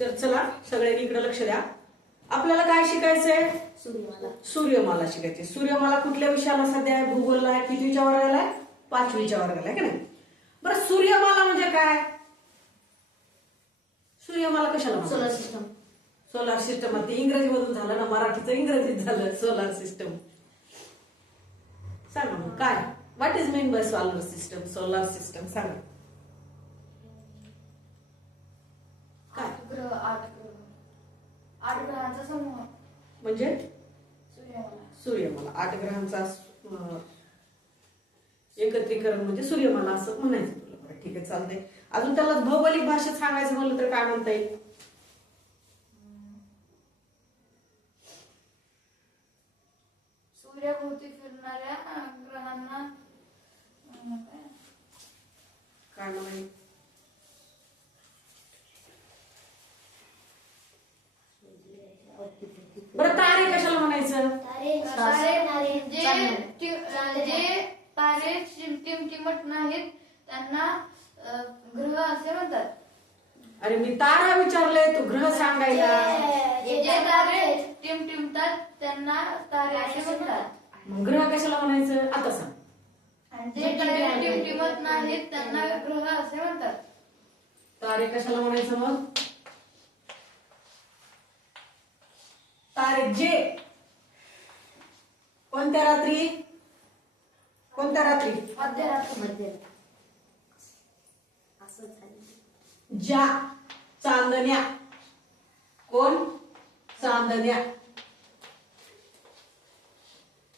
तर चला सगळ्यांनी इकडे लक्ष द्या. आपल्याला काय शिकायचंय? सूर्यमाला. सूर्यमाला शिकायची. सूर्यमाला कुठल्या विषयाला सध्या आहे? भूगोलला आहे. कितवीच्या वर्गाला आहे? 5वीच्या वर्गाला आहे का नाही? बरं, सूर्यमाला म्हणजे काय? सूर्यमाला कशाला म्हणतात? Solar system. Solar system. ते इंग्रजी मधून झालं ना, मराठीचं इंग्रजीत झालं. सोलार सिस्टम सांगा मग काय? What is mean by solar system? Solar system सांगा काय? आठ ग्रहांचा समूह म्हणजे सूर्यमाला. सूर्यमाला 8 ग्रहांचा एकत्रीकरण म्हणजे सूर्यमाला असं म्हणायचं तुला. बरं ठीक आहे, चालतंय. अजून त्याला भौगोलिक भाषेत सांगायचं म्हणलं तर काय म्हणता येईल? सूर्याभोवती फिरणाऱ्या ग्रहांना काय म्हणायचं? बरं, तारे कशाला म्हणायचं? जे तारे टिमटिमट नाहीत त्यांना ग्रह असे म्हणतात. अरे मी तारा विचारलंय, तू ग्रह सांगायला. जे तारे टिमटिमतात त्यांना तारे असे म्हणतात. मग ग्रह कशाला म्हणायचं आता सांग. जे तारे टिमटिमत नाहीत त्यांना ग्रह असे म्हणतात. तारे कशाला म्हणायचं मग? तारे जे कोणत्या रात्री? कोणत्या रात्री? मध्यरात्री. ज्या चांदण्या. कोण? चांदण्या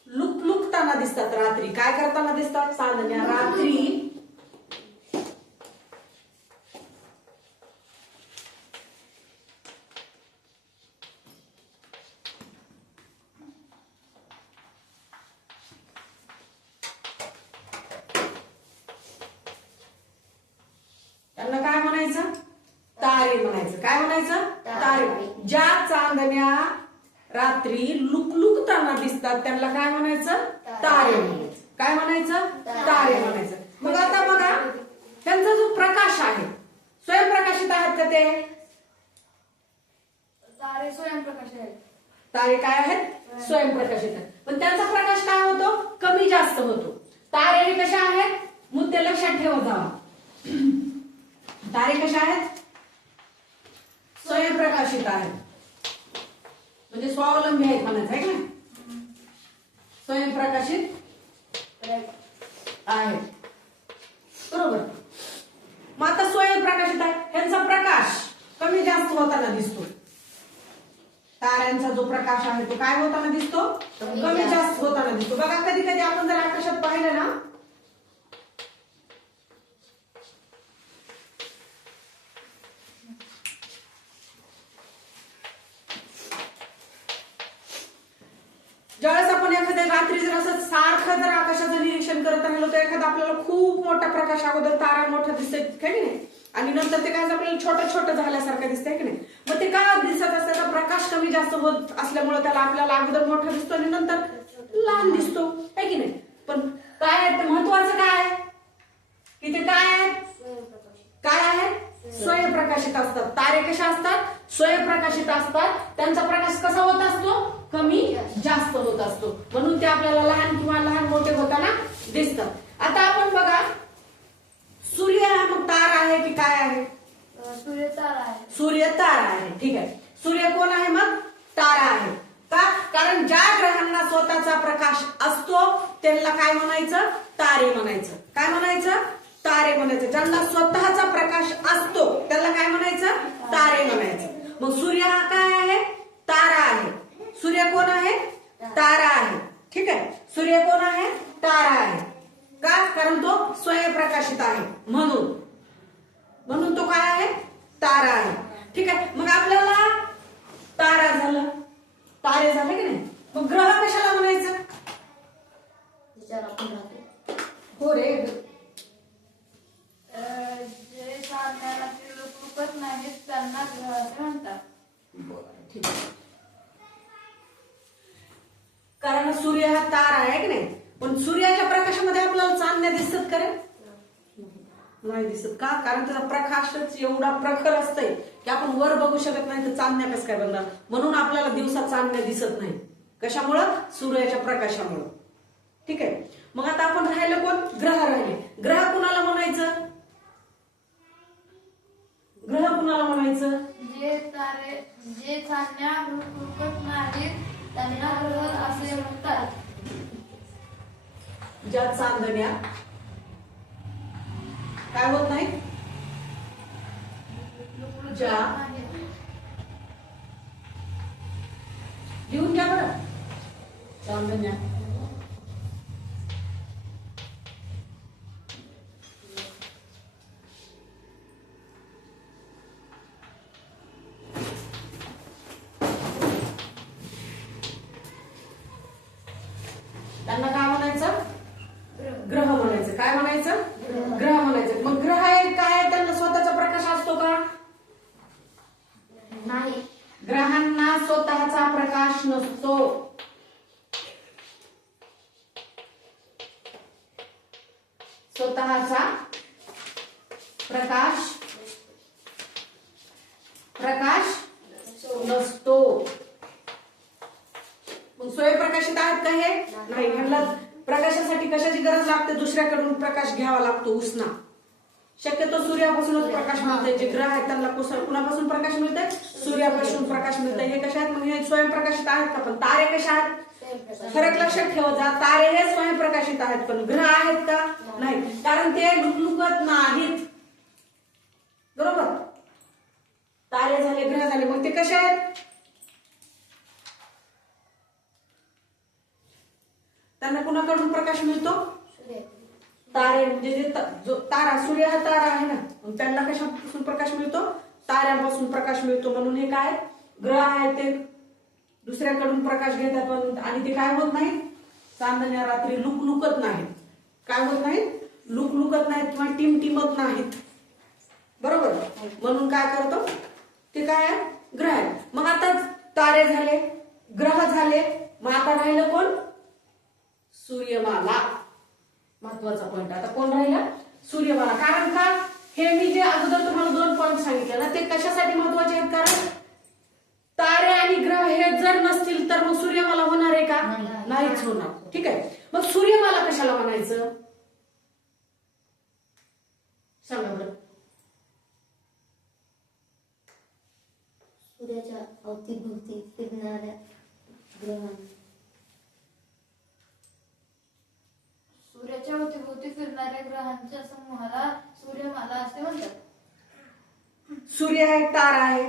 लुकलुकताना दिसतात रात्री. काय करताना दिसतात? चांदण्या रात्री त्यांना काय म्हणायचं? तारे म्हणायचं. काय म्हणायचं? तारे. ज्या चांदण्या रात्री लुकलुकताना दिसतात त्यांना काय म्हणायचं? तारे म्हणायचं. काय म्हणायचं? तारे म्हणायचं. मग आता बघा, त्यांचा जो प्रकाश आहे स्वयंप्रकाशित आहेत का ते? तारे स्वयंप्रकाश आहेत. तारे काय आहेत? स्वयंप्रकाशित आहेत. पण त्यांचा प्रकाश काय होतो? कमी जास्त होतो. तारे हे कशा आहेत? मुद्दे लक्षात ठेवत जावा. तारे कशा आहेत? स्वयंप्रकाशित आहेत. म्हणजे स्वावलंबी आहेत म्हणायचं आहे का? स्वयंप्रकाशित आहेत. बरोबर. मग आता स्वयंप्रकाशित आहे, त्यांचा प्रकाश कमी जास्त होताना दिसतो. ताऱ्यांचा जो प्रकाश आहे तो काय होताना दिसतो? कमी जास्त होताना दिसतो. बघा, कधी कधी आपण जर आकाशात पाहिलं ना, ज्यावेळेस आपण एखाद्या रात्री जर असं सारखं जर आकाशाचं निरीक्षण करत राहिलो तर एखादा आपल्याला खूप मोठा प्रकाश, अगोदर तारा मोठा दिसतोय काय की नाही, आणि नंतर ते काय आपल्याला छोटं छोटं झाल्यासारखं दिसतंय की नाही. मग ते का दिसत असतं? प्रकाश कमी जास्त होत असल्यामुळे त्याला आपल्याला अगोदर मोठा दिसतो आणि नंतर लहान दिसतो आहे की नाही. पण काय आहे ते महत्वाचं काय आहे की ते काय आहे? काय आहे? स्वयंप्रकाशित असतात. तारे कशा असतात? स्वयंप्रकाशित असतात. त्यांचा प्रकाश कसा होत असतो? कमी जास्त होत असतो. म्हणून ते आपल्याला लहान किंवा लहान मोठे होताना दिसतात. आता आपण बघा, सूर्य हा मग तारा आहे की काय आहे? सूर्य तारा आहे. सूर्य तारा आहे. ठीक आहे. सूर्य कोण आहे मग? तारा आहे. का? कारण ज्या ग्रहांना स्वतःचा प्रकाश असतो त्यांना काय म्हणायचं? तारे म्हणायचं. काय म्हणायचं? तारे म्हणायचं. ज्यांना स्वतःचा प्रकाश असतो त्याला काय म्हणायचं? तारे म्हणायचं. मग सूर्य हा काय आहे? तारा आहे. सूर्य कोण आहे? तारा आहे. ठीक आहे. सूर्य कोण आहे? तारा आहे. का? कारण तो स्वयंप्रकाशित आहे म्हणून तो काय आहे? तारा आहे. ठीक आहे. मग आपल्याला तारा झालं, तारे झाले की नाही. मग ग्रह कशाला म्हणायचं? हो रे. जे चांदण्याला लुकलुकत नाहीत त्यांना ग्रह असे म्हणतात. बरं, ठीक आहे. कारण सूर्य हा तारा आहे की नाही. पण सूर्याच्या प्रकाशामध्ये आपल्याला चांदण्या दिसतात का रे? नाही दिसत. का? कारण त्याचा प्रकाशच एवढा प्रखर असतंय की आपण वर बघू शकत नाही तर चांदण्या कसं काय बघणार, म्हणून आपल्याला दिवसात चांदण्या दिसत नाही. कशामुळं? सूर्याच्या प्रकाशामुळं. ठीक आहे. मग आता आपण राहिलं कोण? ग्रह राहिले. ग्रह कुणाला म्हणायचं? ग्रह कुणाला म्हणायचं? जे चांदण्या हुडकत नाहीत त्यांना ग्रह असे म्हणतात. ज्या चांदण्या काय होत नाही, ज्या लिहून घ्या बरं. चांदण्या त्यांना काय म्हणायचं? ग्रह म्हणायचं. काय म्हणायचं? ग्रह म्हणायचं. मग ग्रह आहे काय? त्यांना स्वतःचा प्रकाश असतो का? नाही. ग्रहांना स्वतःचा प्रकाश नसतो. स्वतःचा प्रकाश नसतो. मग स्वयंप्रकाशित आहेत का हे? नाही. ह्यांना प्रकाशासाठी कशाची गरज लागते? दुसऱ्याकडून प्रकाश घ्यावा लागतो, उष्णा. शक्यतो सूर्यापासूनच प्रकाश मिळतोय. जे ग्रह आहेत त्यांना कुणापासून प्रकाश मिळतोय? सूर्यापासून प्रकाश मिळतोय. हे कशा आहेत? मग हे स्वयंप्रकाशित आहेत का? पण तारे कशा आहेत? फरक लक्षात ठेवा जा. तारे हे स्वयंप्रकाशित आहेत, पण ग्रह आहेत का? नाही. कारण ते लुकलुकत नाहीत. बरोबर. तारे झाले, ग्रह झाले, मग ते कसे आहेत? त्यांना कुणाकडून प्रकाश मिळतो? तारे म्हणजे जो तारा, सूर्य हा तारा आहे ना, मग त्यांना कशापासून प्रकाश मिळतो? ताऱ्यांपासून प्रकाश मिळतो. म्हणून हे काय? ग्रह आहेत. ते दुसऱ्याकडून प्रकाश घेतात, पण आणि ते काय होत नाही? चांदण्या रात्री लुकलुकत नाहीत. काय होत नाहीत? लुकलुकत नाहीत किंवा टिमटिमत नाहीत. बरोबर. म्हणून काय करतो? ते काय आहे? ग्रह आहे. मग आता तारे झाले, ग्रह झाले, मग आता राहिलं कोण? सूर्यमाला. महत्वाचा पॉइंट. आता कोण राहिला? सूर्यमाला. कारण का? हे मी जे अगोदर तुम्हाला 2 पॉइंट सांगितले ना, ते कशासाठी महत्वाचे आहेत? कारण तारे आणि ग्रह हे जर नसतील तर मग सूर्यमाला होणार आहे का? नाहीच होणार. ठीक आहे. मग सूर्यमाला कशाला म्हणायचं? सांगा बरं. सूर्याच्या अवतीभोवती फिरणाऱ्या ग्रहांना. सूर्याच्या अवतीभोवती फिरणाऱ्या ग्रहांच्या समूहाला सूर्यमाला असे म्हणतात. सूर्य हा एक तारा आहे.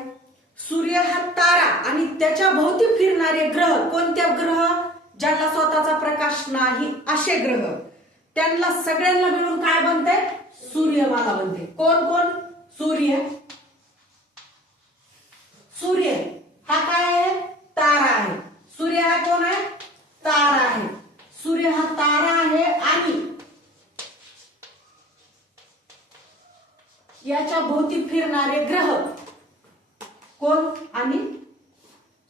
सूर्य हा तारा आणि त्याच्या भोवती फिरणारे ग्रह. कोणत्या ग्रह? ज्यांना स्वतःचा प्रकाश नाही असे ग्रह. त्यांना सगळ्यांना मिळून काय बनते? सूर्यमाला बनते. कोण कोण? सूर्य. सूर्य हा काय आहे? तारा आहे. सूर्य हा कोण आहे? तारा आहे. सूर्य हा तारा आहे आणि याच्या भोवती फिरणारे ग्रह कोण? आणि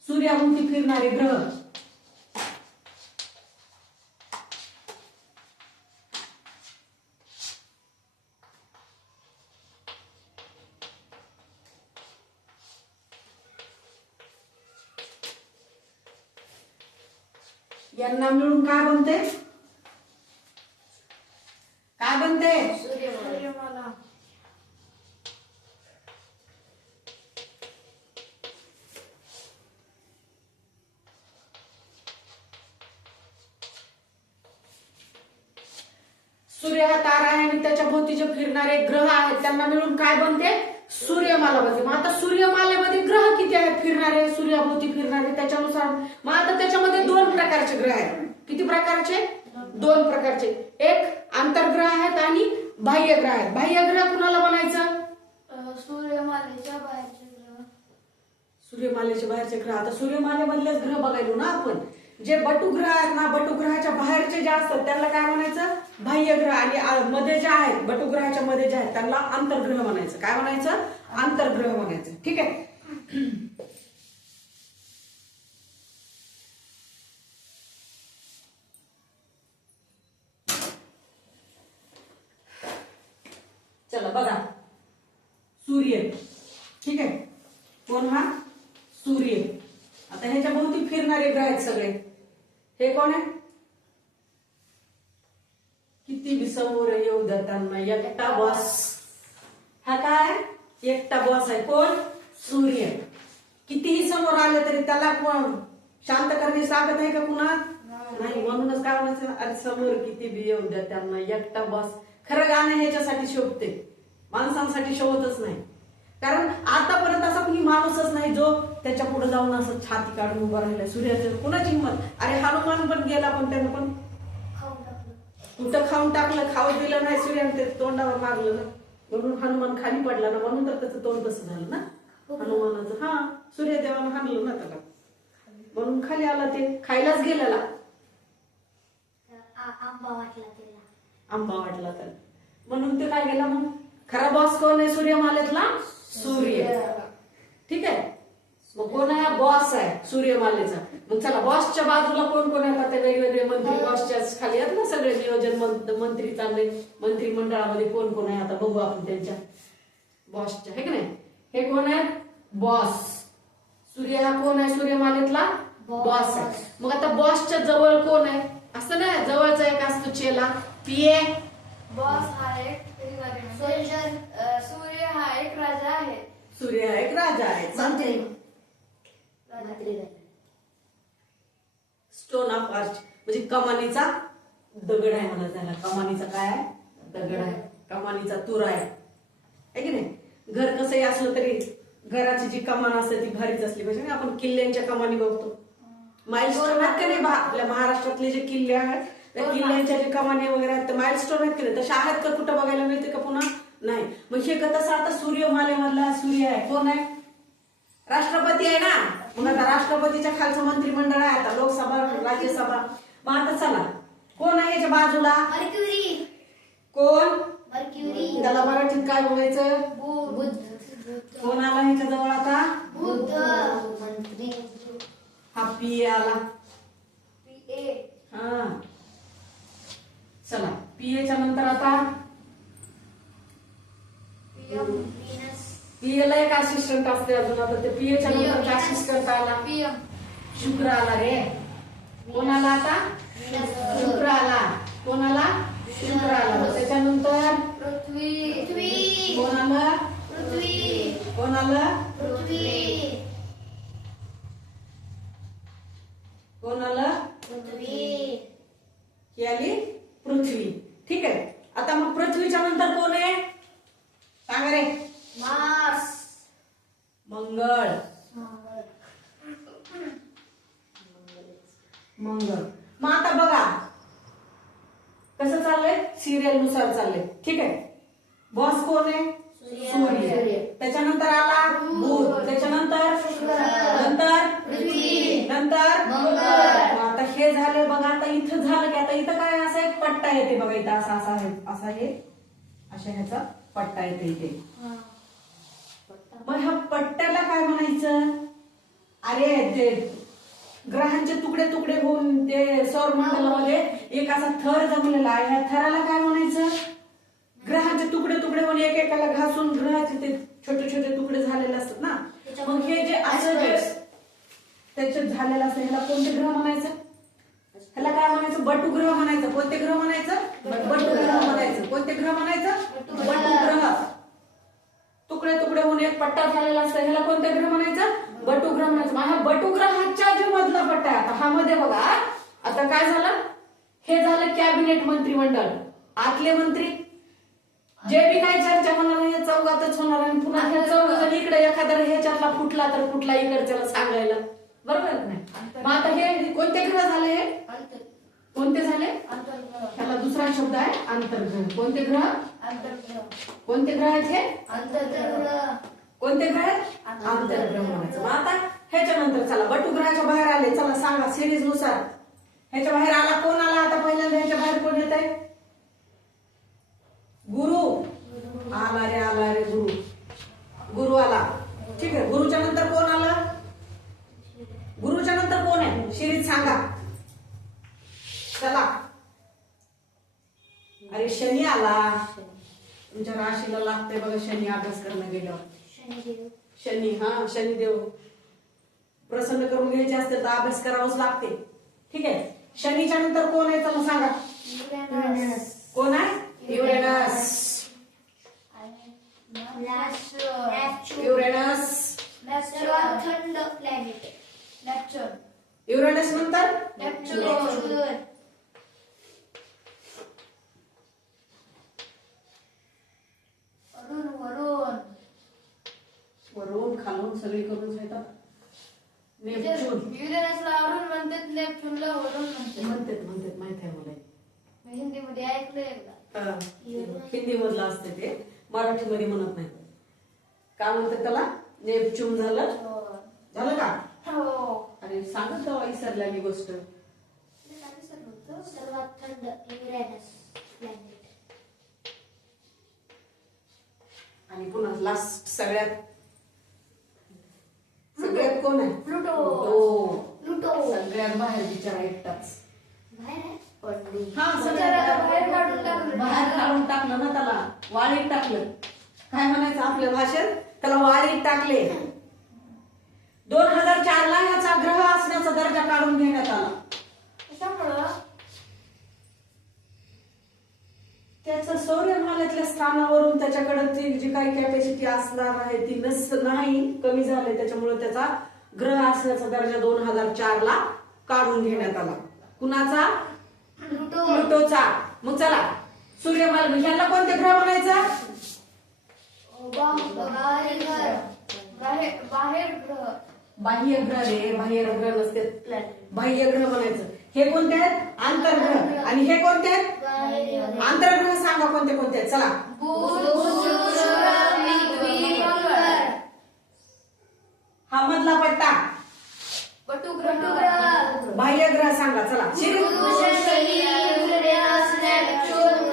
सूर्याभोवती फिरणारे ग्रह. यांना मिळून काय बनते? काय बनते? सूर्यमाला. सूर्य हा तारा आहे आणि त्याच्या भोवती जे फिरणारे ग्रह आहेत त्यांना मिळून काय बनते? सूर्यमाला बनते. मग आता सूर्यमालेमध्ये ग्रह किती आहेत फिरणारे? सूर्याभोवती फिरणारे. त्याच्यानुसार मग आता त्याच्यामध्ये 2 प्रकारचे ग्रह आहेत. किती प्रकारचे? 2 प्रकारचे. एक आंतरग्रह आहेत आणि बाह्यग्रह आहेत. बाह्यग्रह कुणाला म्हणायचं? सूर्यमालेच्या बाहेरचे ग्रह. सूर्यमालेचे बाहेरचे ग्रह. आता सूर्यमालेमधलेच ग्रह बघायलो ना आपण. जे बटुग्रह आहेत ना, बटुग्रहाच्या बाहेरचे जे असतात त्यांना काय म्हणायचं? बाह्यग्रह. आणि मध्ये जे आहेत, बटुग्रहाच्या मध्ये जे आहेत त्यांना आंतरग्रह म्हणायचं. काय म्हणायचं? आंतरग्रह म्हणायचं. ठीक आहे. चला बघा. सूर्य. ठीक आहे. कोण हा सूर्य. आता ह्याच्या भोवती फिरणारे ग्रह आहेत सगळे. हे कोण आहे? किती बी समोर येऊ द्या त्यांना एकटा बॉस. हा काय एकटा बॉस आहे. कोण? सूर्य. कितीही समोर आले तरी त्याला कोण शांत करण्याची ताकद आहे का कुणा? नाही. म्हणूनच काय म्हणायचं, अरे समोर किती बी येऊ द्या त्यांना एकटा बॉस. खरं गाणं ह्याच्यासाठी शोभते, माणसांसाठी शोभतच नाही. कारण आतापर्यंत असा कुणी माणूसच नाही जो त्याच्या पुढे जाऊन असं छाती काढून उभा राहिलाय. सूर्याचं कुणाची हिंमत? अरे हनुमान पण गेला, पण त्यानं पण कुठं खाऊन टाकलं, खाऊ दिलं नाही सूर्याने, ते तोंडावर मारलं ना, म्हणून हनुमान खाली पडला ना, म्हणून तर त्याचं तोंड तसं झालं ना हनुमानाचं. हा, सूर्यदेवानं हाणलं ना त्याला, म्हणून खाली आला. ते खायलाच गेलेला, आंबा वाटला त्याला. आंबा वाटला त्याला, म्हणून ते काय गेला. मग खरा बॉस कोण आहे सूर्यमालेतला? सूर्य. ठीक आहे. मग कोण आहे? बॉस आहे सूर्यमालेचा. मग चला, बॉसच्या बाजूला कोण कोण आहेत? ते वेगवेगळे मंत्री बॉसच्या खाली आहेत ना, सगळे नियोजन मंत्री चालले. मंत्रिमंडळामध्ये कोण कोण आहे आता बघू आपण त्यांच्या बॉसच्या, है की नाही. हे कोण आहे? बॉस. सूर्य हा कोण आहे? सूर्यमालेतला बॉस आहे. मग आता बॉसच्या जवळ कोण आहे? असं नाही, जवळचा एक असतो चेला, पीए. बॉस हा एक सोल्जर. सूर्य हा एक राजा आहे. सूर्य हा एक राजा आहे. सांगते स्टोन ऑफ आर्च म्हणजे कमानीचा दगड आहे म्हणा त्याला. कमानीचा काय आहे? दगड आहे. कमानीचा तुरा आहे, है की नाही. घर कसंही असलं तरी घराची जी कमान असते ती भारीच असली पाहिजे. आपण किल्ल्यांच्या कमानी बघतो, माइलस्टोन आहेत का नाही. आपल्या महाराष्ट्रातले जे किल्ले आहेत त्या किल्ल्यांच्या जे कमानी वगैरे आहेत, माइलस्टोन आहेत की नाही, तशा आहेत का? कुठं बघायला मिळते का पुन्हा? नाही. मग हे कसं आता सूर्यमालेमधला सूर्य आहे. कोण आहे? राष्ट्रपती आहे ना. मग आता राष्ट्रपतीच्या खालचं मंत्रिमंडळ आहे, आता लोकसभा, राज्यसभा. मग आता चला, कोण आहे याच्या बाजूला? मर्क्युरी. कोण? मर्क्युरी. त्याला मराठीत काय बोलायचं? बुध. कोण आला ह्याच्या जवळ आता? बुध. मंत्री. हा पीए आला. पीए. हा, चला, पीएच्या नंतर आता व्हीनस. पीएला एक असिस्टंट असते अजून. आता ते पीएच्या नंतर असिस्टंट आला. पीएम. शुक्र आला रे. कोण आला आता? शुक्र आला. कोण आला? शुक्र आला. त्याच्यानंतर पृथ्वी. पृथ्वी. कोण आलं? पृथ्वी. कोण आलं? पृथ्वी. कोण आलं? पृथ्वी. ही आली पृथ्वी. ठीक आहे. आता मग पृथ्वीच्या नंतर कोण आहे? सांगा रे. मार्स. मंगळ. मंगळ. मग आता बघा कसं चाललंय, सिरियल नुसार चाललंय. ठीक आहे. बॉस कोण आहे? सूर्य. त्याच्यानंतर आला बुध. त्याच्यानंतर नंतर पृथ्वी. नंतर मंगळ. मग आता हे झाले बघा. आता इथं झालं की आता इथं काय असा एक पट्टा येते बघा. इथं असा असा आहे, असा हे अशा ह्याचा पट्टा येते इथे. मग ह्या पट्ट्याला काय म्हणायचं? अरे ते ग्रहांचे तुकडे तुकडे होऊन ते सौरमंडलामध्ये एक असा थर जमलेला आहे. ह्या थराला काय म्हणायचं? ग्रहांचे तुकडे तुकडे होऊन एकेकाला घासून ग्रहाचे ते छोटे छोटे तुकडे झालेले असतात ना. मग हे जे असं जे त्याच्यात झालेलं असतं ह्याला कोणते ग्रह म्हणायचं? ह्याला काय म्हणायचं? बटुग्रह म्हणायचं. कोणते ग्रह म्हणायचं? बटुग्रह म्हणायचं. कोणते ग्रह म्हणायचं? बटुग्रह. तुकडे तुकडे होऊन एक पट्टा झालेला असतं, ह्याला कोणते ग्रह म्हणायचं? बटुग्रह म्हणायचं. हा बटुग्रहाच्या जो मधला पट्टा आहे आता हा मध्ये बघा. आता काय झालं? हे झालं कॅबिनेट मंत्रिमंडळ. आतले मंत्री जे बी काय चर्चा होणार हे चौघातच होणार आहे. पुन्हा हे चौघ जण इकडे एखादा ह्याच्यातला फुटला तर फुटला इकडच्याला सांगायला, बरोबर नाही. मग आता हे कोणते ग्रह झाले? हे कोणते झाले? त्याला दुसरा शब्द आहे आंतरग्रह. कोणते ग्रह? आंतरग्रह. कोणते ग्रह आहेत हे? आंतरग्रह. कोणते ग्रह आहेत? आंतरग्रह म्हणायचं. मग आता ह्याच्या नंतर चला बटुग्रहाच्या बाहेर आले. चला सांगा सिरीज नुसार. ह्याच्या बाहेर आला कोण आला? आता पहिल्यांदा ह्याच्या बाहेर कोण येत आहे? गुरु आला रे. आला रे गुरु. गुरु आला. ठीक आहे. गुरुच्या नंतर कोण आलं? गुरुच्या नंतर कोण आहे? शिरीज सांगा. चला. अरे शनी आला. तुमच्या राशीला लागतंय बघा शनी अभ्यास करणं गेल्यावर. शनिदेव. शनी, हा शनिदेव प्रसन्न करून घ्यायचे असते तर अभ्यास करावाच लागते. ठीक आहे. शनीच्या नंतर कोण आहे मग सांगा. युरेनस कोण आहे? युरेनस. आणि नेपच्यून. युरेनस. सर्वात थंड प्लॅनेट. नेपच्यून. युरेनस नंतर नेपच्यून. वरून वरून वरून खालून सगळी करून येतात. नेपच्यून युरेनसला वरून म्हणतात, नेपच्यूनला वरून म्हणतात. म्हणतात माहित आहे मला. मी हिंदीमध्ये ऐकलं एकदा. हिंदी मधलं असते ते, मराठीमध्ये म्हणत नाही. काय म्हणतात त्याला? नेपच्यून झालं. झालं का? हो. अरे सांगत तेव्हा विसरल्या मी गोष्ट. सर्वात थंड युरेनस प्लॅनेट. आणि पुन्हा लास्ट सगळ्यात कोण आहे? प्लुटो. प्लुटो. सगळ्यात बाहेर बिचारा एकटाच. बाहेर आहे? पडली. हा बिचारा सगळ्यात बाहेर काढून टाकलं. बाहेर काढून टाकलं ना त्याला, वाळीत टाकलं. काय म्हणायचं आपल्या भाषेत? त्याला वाळीत टाकले. 2004 ला ह्याचा ग्रह असण्याचा दर्जा काढून घेण्यात आला. कशामुळं? त्याचं सौरमालेतल्या स्थानावरून त्याच्याकडे ती जी काही कॅपॅसिटी असणार आहे ती नाही, कमी झाले. त्याच्यामुळे त्याचा ग्रह असण्याचा दर्जा 2004 ला काढून घेण्यात आला. कुणाचा? प्लुटोचा. मग चला सूर्यमाला ह्याला कोणते ग्रह म्हणायचं? बाहेर ग्रह. बाह्य ग्रह रे, बाह्य ग्रह नसते, बाह्य ग्रह म्हणायचं. हे कोणते आहेत? आंतरग्रह. आणि हे कोणते आहेत? आंतरग्रह सांगा कोणते कोणते आहेत. चला बुध, शुक्र, पृथ्वी, मंगळ. हा मधला पट्टा बटू ग्रह. बाह्य ग्रह सांगा. चला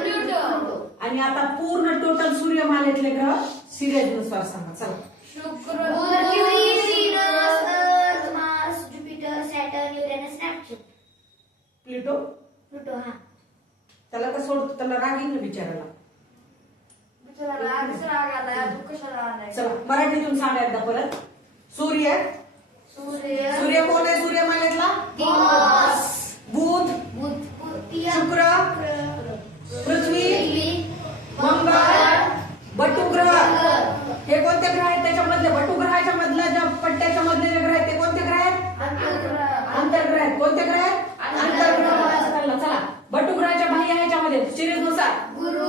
प्लुटो. आणि आता पूर्ण टोटल सूर्यमालेतले ग्रह सिरीज नुसार सांगा. चला शुक्र, मर्क्युरी, व्हीनस, अर्थ, Mars, Jupiter, Saturn, Uranus, Neptune. Pluto. Pluto. हा. त्याला का सोडतो? त्याला राग येईल ना बिचारायला. बिचारा आधीच राग आलाय, अजून कशाला आलाय? चला मराठीतून सांगा एकदा परत. सूर्य. सूर्य. सूर्य कोण आहे सूर्यमालेतला? दिवस. बुध, शुक्र, पृथ्वी, मंगळ, बटुग्रह. हे कोणते ग्रह आहेत? त्याच्यामधले बटुग्रहाच्या मधल्या ज्या पट्ट्याच्या मधले जे ग्रह आहेत ते कोणते ग्रह आहेत? आंतरग्रह आहेत. कोणते ग्रह आहेत? आंतरग्रह म्हणायचं त्यांना. चला बटुग्रहाच्या बाह्य ह्याच्यामध्ये सिरीज नुसार गुरु,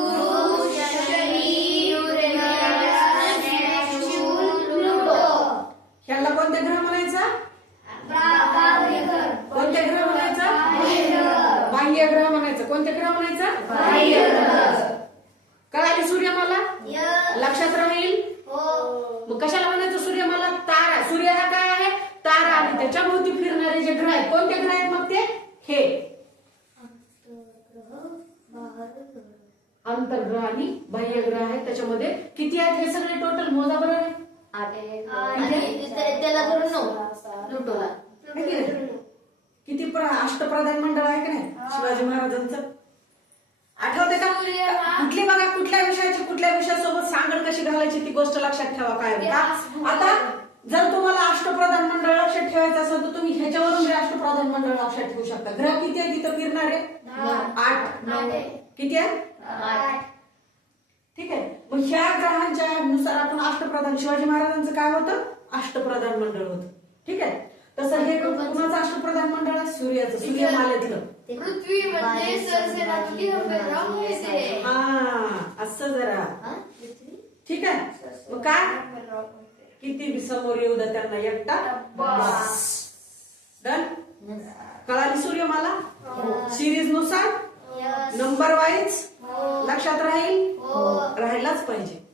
शनी, युरेनस, नेपच्यून, प्लुटो. ह्याला कोणते ग्रह म्हणायचं? कोणते ग्रह म्हणायचं? बाह्य ग्रह म्हणायचं. कोणते ग्रह म्हणायचं? कळाली सूर्यमाला? लक्षात राहील. मग कशाला म्हणायचं सूर्यमाला? तारा. सूर्य हा काय आहे? तारा. आणि त्याच्या भोवती फिरणारे जे ग्रह आहेत कोणते ग्रह आहेत मग ते? हे आंतरग्रह आणि बाह्य ग्रह आहेत. त्याच्यामध्ये किती आहेत हे सगळे टोटल मोजा बरोबर? त्याला धरून 9 प्लुटोला. किती अष्टप्रधान मंडळ आहे का नाही शिवाजी महाराजांचं? आठवते का? कुठली बघा कुठल्या विषयासोबत सांगड कशी घालायची ती गोष्ट लक्षात ठेवा. काय आता जर तुम्हाला अष्टप्रधान मंडळ लक्षात ठेवायचं असेल तर तुम्ही ह्याच्यावरून अष्टप्रधान मंडळ लक्षात ठेवू शकता. ग्रह किती आहे तिथं फिरणारे? 8. किती आहे? 8. ठीक आहे. मग ह्या ग्रहांच्या नुसार आपण अष्टप्रधान, शिवाजी महाराजांचं काय होतं? अष्टप्रधान मंडळ होतं. ठीक आहे. तसं हे कुणाचं अष्टप्रधान मंडळ आहे? सूर्याचं, सूर्यमालेतलं. पृथ्वी म्हणजे सरसेनापती हंबीरराव मोहिते. हा असं जरा. ठीक आहे. मग काय किती बी समोर येऊ द्या त्यांना एकटा बस. डन. कळाली सूर्यमाला? सिरीज नुसार नंबर वाईज लक्षात राहील. राहायलाच पाहिजे.